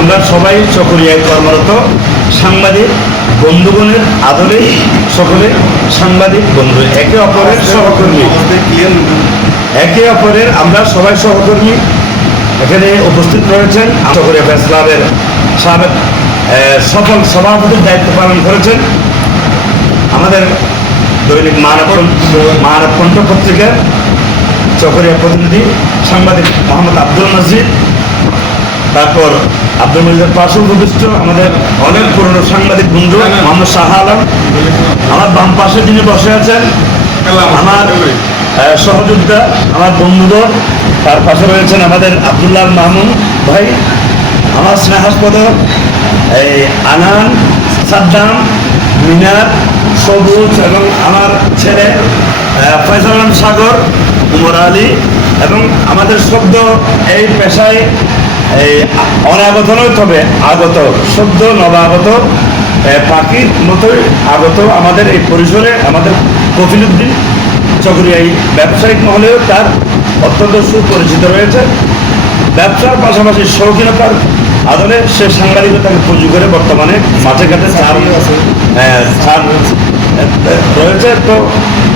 আমরা সবাই চকরিয়ায় কর্মরত সাংবাদিক বন্ধুগণের আদরে সকলে সাংবাদিক বন্ধু একে অপরের সহকর্মী। একে অপরের আমরা সবাই সহকর্মী। এখানে উপস্থিত রয়েছেন চকরিয়া প্রেস ক্লাবের সাবেক সফল সভাপতির দায়িত্ব পালন করেছেন আমাদের দৈনিক মানব মানব কণ্ঠ পত্রিকার চকরিয়া প্রতিনিধি সাংবাদিক মোহাম্মদ আব্দুল মজিদ তারপর আব্দুল মজিদের পাশে উপবিষ্ট আমাদের অনেক পুরনো সাংবাদিক বন্ধু মোহাম্মদ শাহ আলম। আমার বাম পাশে যিনি বসে আছেন আমার সহযোদ্ধা আমার বন্ধুদের তার পাশে রয়েছেন আমাদের আব্দুল্লাহ মাহমুদ ভাই আমার স্নেহাস্পদ এই আনান সাদ্দাম মিনার সবুজ এবং আমার ছেলে আহ, ফয়সাল সাগর উমর আলী এবং আমাদের শব্দ এই পেশায় এই অনাগত নয় তবে আগত শব্দ নবাগত এ, পাখির মতোই আগত আমাদের এই পরিসরে আমাদের কফিলুদ্দিন চকরিয়া এই ব্যবসায়িক মহলেও তার অত্যন্ত সুপরিচিত রয়েছে। ব্যবসার পাশাপাশি শৌখিনতার আদলে সে সাংবাদিকতাকে পুঁজি করে বর্তমানে মাঠে ঘাটে চার রয়েছে। তো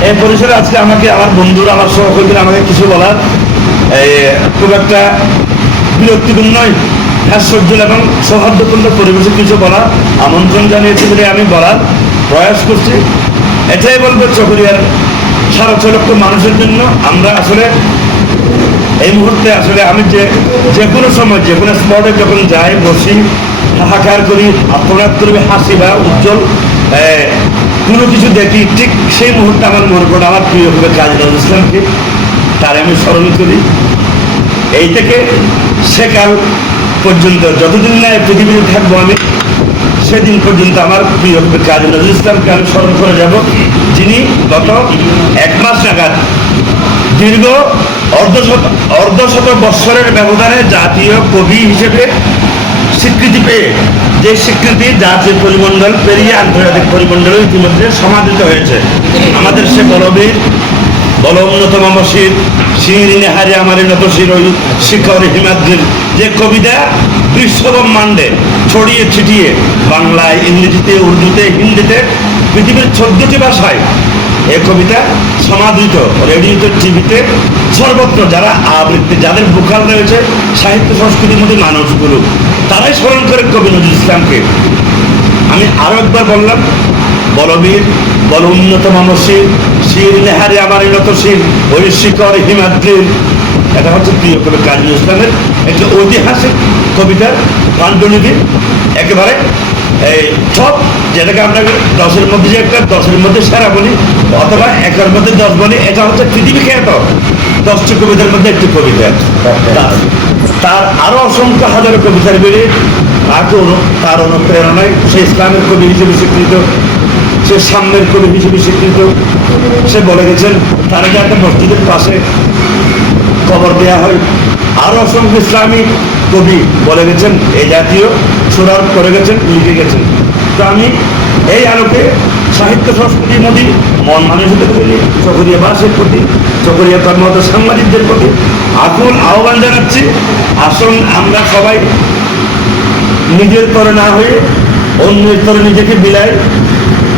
এই পরিসরে আজকে আমাকে আমার বন্ধুরা আমার সহকর্মীরা আমাকে কিছু বলার খুব একটা বিরক্তিপূর্ণ নয়। হাস্যজ্জ্বল এবং সৌহার্দ্যপূর্ণ পরিবেশে কিছু বলার আমন্ত্রণ জানিয়েছি বলে আমি বলার প্রয়াস করছি। এটাই বলব চকরিয়ার সারা ছয় মানুষের জন্য। আমরা আসলে এই মুহূর্তে আসলে আমি যে যে কোনো সময়, যে কোনো স্পটে যখন যাই, বসি হাহাকার করি আত্মনাদ করি, হাসি বা উজ্জ্বল কোনো কিছু দেখি, ঠিক সেই মুহূর্তে আমার মনে পড়ে, আমার প্রিয় কবি কাজী নজরুল ইসলামকে, তার আমি স্মরণ করি। এই থেকে সেকাল পর্যন্ত, যতদিন না পৃথিবীতে থাকব আমি, সেদিন পর্যন্ত আমার প্রিয় কাজী নজরুল ইসলামকে আমি স্মরণ করে যাব, যিনি গত এক মাস নাগাদ দীর্ঘ অর্ধশত অর্ধশত বৎসরের ব্যবধানে জাতীয় কবি হিসেবে স্বীকৃতি পেয়ে, যে স্বীকৃতি জাতীয় পরিমণ্ডল পেরিয়ে আন্তর্জাতিক পরিমণ্ডলে ইতিমধ্যে সমাদৃত হয়েছে। আমাদের সে বলবীর বল অন্যতম মসির শিরিনে হারে আমার নত শিরোই শিখর হিমাদ্রির যে কবিতা বিশ্ব ব্রহ্মাণ্ডে ছড়িয়ে ছিটিয়ে, বাংলায়, ইংরেজিতে, উর্দুতে, হিন্দিতে, পৃথিবীর চোদ্দটি ভাষায় এ কবিতা সমাদৃত, রেডিওতে, টিভিতে, সর্বত্র যারা আবৃত্তি, যাদের বুকাল রয়েছে, সাহিত্য, সংস্কৃতির মধ্যে মানুষগুলো, তারাই স্মরণ করে কবি নজরুল ইসলামকে। আমি আরও একবার বললাম, বলবীর, বল উন্নত মানসিক শির নেহারে আমার নত শির, ওই শিকর হিমাদ্রির। এটা হচ্ছে প্রিয় কবি কাজী ইসলামের একটি ঐতিহাসিক কবিতার পাণ্ডুলিপি। একেবারে এই সব যেটাকে আমরা দশের মধ্যে যে একটা, দশের মধ্যে সেরা বলি, অথবা একের মধ্যে দশ বলি, এটা হচ্ছে পৃথিবী খ্যাত। দশটি কবিতার মধ্যে একটি কবিতা তার- তার আরও অসংখ্য হাজারো কবিতার বেড়ে অনু- তার অনুপ্রেরণায় সে ইসলামের কবি হিসেবে স্বীকৃত সে সামনের কবি হিসেবে স্বীকৃত সে বলে গেছেন, তার আগে একটা মসজিদের পাশে খবর দেওয়া হয়। আরও অসংখ্য ইসলামী কবি বলে গেছেন এই জাতীয় সুরার করে গেছেন, লিখে গেছেন। তো আমি এই আলোকে সাহিত্য সংস্কৃতির মধ্যে মন মানুষদের প্রতি, চকরিয়া বাসের প্রতি, চকরিয়া কর্মরত সাংবাদিকদের প্রতি আকুল আহ্বান জানাচ্ছি। আসুন আমরা সবাই নিজের তরে না হয়ে অন্যের তরে নিজেকে বিলাই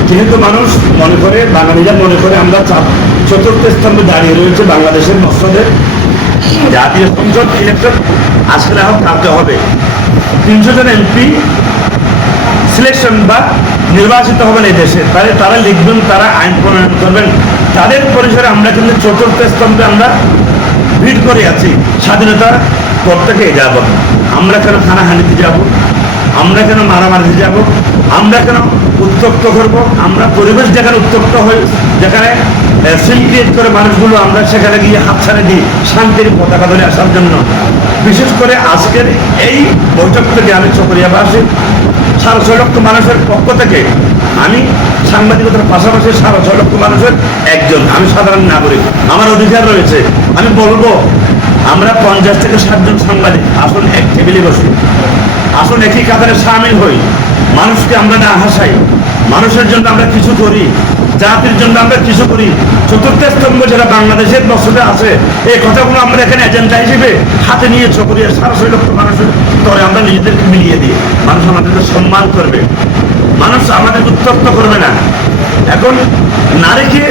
যেহেতু মানুষ মনে করে, বাঙালিরা মনে করে, আমরা চতুর্থ স্তম্ভে দাঁড়িয়ে রয়েছে বাংলাদেশের মসনদের জাতীয় সংসদ ইলেকশন আসলে হোক কাটতে হবে। তিনশো জন এমপি সিলেকশন বা নির্বাচিত হবেন এই দেশে। তাহলে তারা লিখবেন, তারা আইন প্রণয়ন করবেন। তাদের পরিসরে আমরা কিন্তু চতুর্থ স্তম্ভে আমরা ভিড় করে আছি। স্বাধীনতা পর থেকে যাব। আমরা কেন হানাহানিতে যাব? আমরা কেন মারামারিতে যাব? আমরা কেন উত্তপ্ত করব? আমরা পরিবেশ যেখানে উত্তপ্ত হই, যেখানে সিল ক্রিয়েট করে মানুষগুলো আমরা সেখানে গিয়ে হাত ছাড়ে দিই, শান্তির পতাকা ধরে আসার জন্য। বিশেষ করে আজকের এই বৈঠক থেকে আমি চকরিয়াবাসী, সাড়ে ছয় লক্ষ মানুষের পক্ষ থেকে আমি সাংবাদিকতার পাশাপাশি সাড়ে ছয় লক্ষ মানুষের একজন, আমি সাধারণ নাগরিক। আমার অধিকার রয়েছে। আমি বলব, আমরা পঞ্চাশ থেকে ষাটজন সাংবাদিক, আসুন এক টেবিলে বসি। আসুন একই কাতারে সামিল হই। মানুষকে আমরা না হাসাই। মানুষের জন্য আমরা কিছু করি, জাতির জন্য আমরা কিছু করি। চতুর্থ স্তম্ভ যারা বাংলাদেশের বছরে আছে, এই কথাগুলো আমরা এখানে এজেন্ডা হিসেবে হাতে নিয়ে চকরি সারা ছয় লক্ষ মানুষের তরে আমরা নিজেদেরকে মিলিয়ে দিই। মানুষ আমাদেরকে সম্মান করবে। মানুষ আমাদের উত্তপ্ত করবে না। এখন নারীকে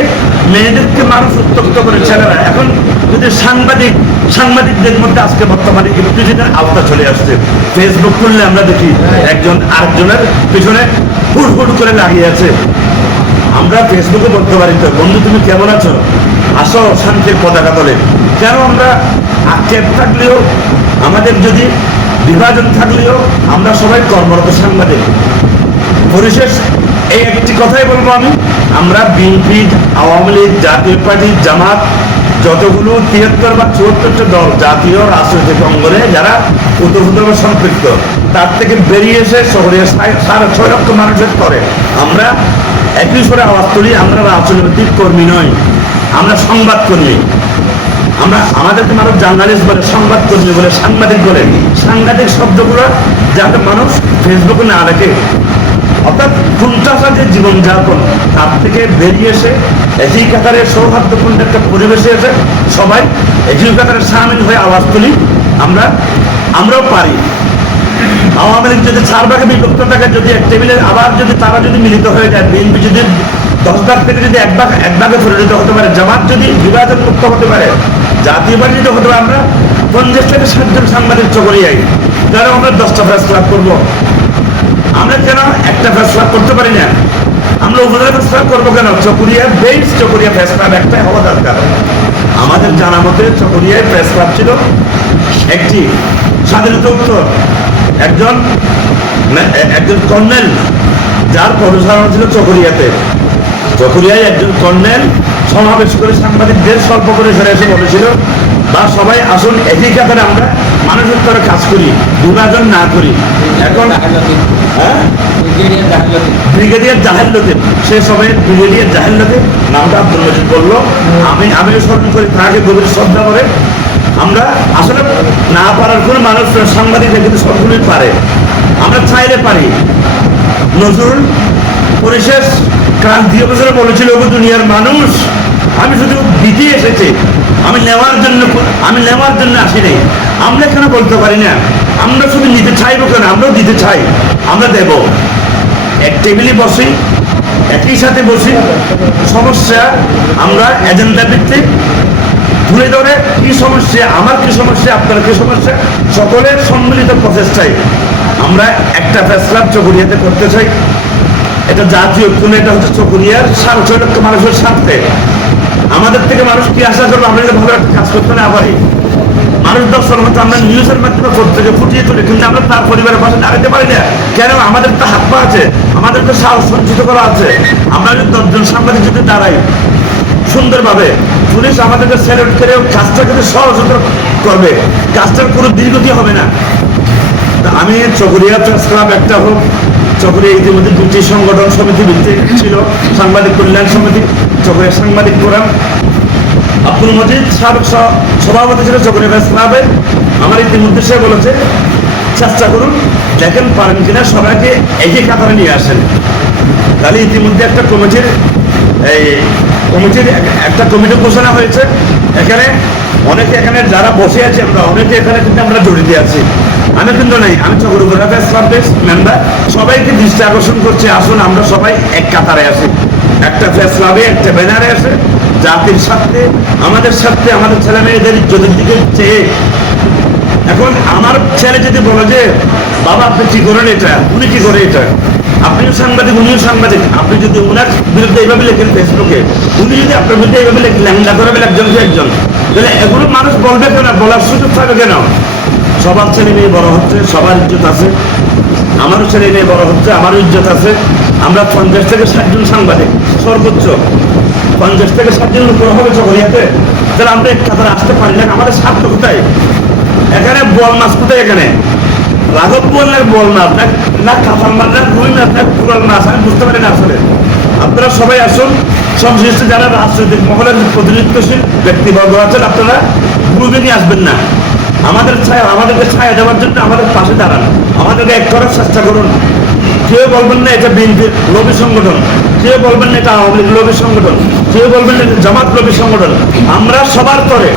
মেয়েদেরকে মানুষ উত্তপ্ত করে ছেলেরা এখন যদি সাংবাদিক, সাংবাদিকদের মধ্যে আজকে বর্তমানে ইলেকট্রিসিটির আওতা চলে আসছে ফেসবুক খুললে আমরা দেখি একজন আরেকজনের পিছনে হুট করে লাগিয়ে আছে। আমরা ফেসবুকে বলতে পারি তো বন্ধু, তুমি কেমন আছো? আসো শান্তির পতাকা তলে। কেন আমরা আক্ষেপ থাকলেও, আমাদের যদি বিভাজন থাকলেও আমরা সবাই কর্মরত সাংবাদিক। পরিশেষ এই একটি কথাই বলব আমি। আমরা বিএনপি, আওয়ামী লীগ, জাতীয় পার্টি, জামাত, যতগুলো তিয়াত্তর বা চুয়াত্তরটা দল জাতীয় রাজনৈতিক অঙ্গনে যারা উত্তরভাবে সম্পৃক্ত, তার থেকে বেরিয়ে এসে শহরে সাড়ে ছয় লক্ষ মানুষের করে আমরা একই স্বরে আওয়াজ তুলি, আমরা রাজনৈতিক কর্মী নই, আমরা সংবাদ কর্মী। আমরা আমাদেরকে মানুষ জার্নালিস্ট বলে, সংবাদ কর্মী বলে, সাংবাদিক বলে। সাংবাদিক শব্দগুলো যাতে মানুষ ফেসবুকে না রাখে অর্থাৎ ফুলচাষা যে জীবনযাপন, তার থেকে বেরিয়ে এসে একই কাতারে সৌহার্দ্যপূর্ণ একটা পরিবেশে এসে সবাই একই কাতারে সামিল হয়ে আওয়াজ তুলি। আমরা, আমরাও পারি। আওয়ামী লীগ যদি চার ভাগে বিভক্ত থাকে, যদি এক টেবিলে আবার যদি তারা যদি মিলিত হয়ে যায়, বিএনপি যদি দশ ভাগ থেকে যদি এক ভাগ, এক ভাগে পরিণত হতে পারে, জামাত যদি বিভাজন মুক্ত হতে পারে, জাতীয় পার্টি যদি হতে পারে, আমরা পঞ্চাশ থেকে ষাটজন সাংবাদিক চকরি যাই তাহলে আমরা দশটা ফেসলা করব। আমরা কেন একটা ফেসলা করতে পারি না? আমরা উপজেলা ফেসলা করব কেন? চকুরিয়া বেস চকুরিয়া ক্লাব একটাই হওয়া দরকার। আমাদের জানা মতে চকুরিয়ায় ক্লাব ছিল একটি স্বাধীনতা উত্তর, একজন একজন কর্নেল, যার পদচারণা ছিল চকরিয়াতে। চকরিয়ায় একজন কর্নেল সমাবেশ করে সাংবাদিকদের স্বল্প করে ফেলে এসে বলেছিল, বা সবাই আসুন, একই কাতারে আমরা মানুষের তরে কাজ করি, বিভাজন না করি। এখন হ্যাঁ? ব্রিগেডিয়ার জাহের সে সময় ব্রিগেডিয়ার জাহের নামটা আব্দুল মজিদ বলল, আমি আমিও স্মরণ করি তাকে গভীর শ্রদ্ধা করে আমরা আসলে না পারার কোনো মানুষ সাংবাদিকরা কিন্তু সবগুলোই পারে। আমরা চাইলে পারি। নজরুল পরিশেষ ক্রান্তীয় বলেছিল দুনিয়ার মানুষ, আমি শুধু দিতে এসেছি আমি নেওয়ার জন্য আমি নেওয়ার জন্য আসি নাই। আমরা কেন বলতে পারি না? আমরা শুধু নিতে চাইব কেন? আমরাও দিতে চাই। আমরা দেব। এক টেবিলে বসি, একই সাথে বসি। সমস্যা? আমরা এজেন্ডা ভিত্তিক। তুলে ধরে, কি সমস্যা? আমার কি সমস্যা? আপনার কি সমস্যা? সকলের সম্মিলিত প্রচেষ্টায় আমরা একটা ফেসলা চকুরিয়াতে করতে চাই। এটা জাতীয়, কোন এটা হচ্ছে চকুরিয়ার সাড়ে ছয় লক্ষ মানুষের স্বার্থে। আমাদের থেকে মানুষ কি আশা করব? আমরা যদি ভালো কাজ করতে না পারি? মানুষ দর্শন হতো আমরা নিউজের মাধ্যমে পত্রিকা ফুটিয়ে তুলি, কিন্তু আমরা তার পরিবারের পাশে দাঁড়াতে পারি না। কেন? আমাদের তো হাত পা আছে, আমাদের তো সাহস সঞ্চিত করা আছে। আমরা যদি দশজন সাংবাদিক যদি দাঁড়াই সুন্দরভাবে, পুলিশ আমাদেরকে স্যালুট করে কাজটা কিন্তু সহজতর করবে, কাজটার কোনো দীর্ঘতি হবে না। আমি চকরিয়া প্রেস ক্লাব একটা হোক চকরিয়া ইতিমধ্যে দুটি সংগঠন সমিতি ভিত্তিক ছিল, সাংবাদিক কল্যাণ সমিতি চকরিয়া সাংবাদিক ফোরাম। আব্দুল মজিদ সাবেক সভাপতি ছিল প্রেস ক্লাবে। আমার ইতিমধ্যে সে বলেছে, চেষ্টা করুন, দেখেন পারেন কিনা, সবাইকে একই কাতারে নিয়ে আসেন। তাহলে ইতিমধ্যে একটা কমিটির, এই কমিটির একটা কমিটি ঘোষণা হয়েছে। এখানে অনেকে এখানে যারা বসে আছে, আমরা অনেকে এখানে কিন্তু আমরা জড়িত আছি। আমি কিন্তু নাই, আমি চক্রবর্তী ইসলাম মেম্বার সবাইকে দৃষ্টি আকর্ষণ করছি, আসুন আমরা সবাই এক কাতারে আসি একটা প্রেস ক্লাবে একটা ব্যানারে আসে জাতির স্বার্থে, আমাদের স্বার্থে, আমাদের ছেলে মেয়েদের ইজ্জতের দিকে চেয়ে। এখন আমার ছেলে যদি বলে যে, বাবা, আপনি কি করেন এটা? উনি কি করে এটা? আপনিও সাংবাদিক, উনিও সাংবাদিক। আপনি যদি ওনার বিরুদ্ধে এইভাবে লেখেন ফেসবুকে, উনি যদি আপনার বিরুদ্ধে এইভাবে লেখেন ল্যাংলা করাবেন একজনকে একজন তাহলে এগুলো মানুষ বলবে কেন? বলার সুযোগ থাকবে কেন? সবার ছেলে মেয়ে বড় হচ্ছে, সবার ইজ্জত আছে। আমারও ছেলে মেয়ে বড় হচ্ছে, আমারও ইজ্জত আছে। আমরা পঞ্চাশ থেকে ষাটজন সাংবাদিক, সর্বোচ্চ। পঞ্চাশ থেকে ষাটজন উপর হবে চকরিয়াতে তাহলে আমরা এক কাতারে আসতে না, আমাদের স্বার্থ কোথায়? এখানে বল মাছ কোথায় এখানে? রাঘব বল না বল মাছ, না না কাঁচাল মাছ, না রুই মাছ, না কুড়াল মাছ, আমি বুঝতে পারি না আসলে। আপনারা সবাই আসুন, সংশ্লিষ্ট যারা রাজনৈতিক মহলের প্রতিনিধিত্বশীল ব্যক্তিবর্গ আছেন, আপনারা গ্রুপে নিয়ে আসবেন না। আমাদের ছায়া, আমাদেরকে ছায়া দেওয়ার জন্য আমাদের পাশে দাঁড়ান। আমাদেরকে এক করার চেষ্টা করুন। কেউ বলবেন না এটা বিএনপির লবি সংগঠন। কেউ বলবেন না এটা আওয়ামী লীগ লবি সংগঠন। কেউ বলবেন না এটা জামাত লবি সংগঠন। আমরা সবার তরে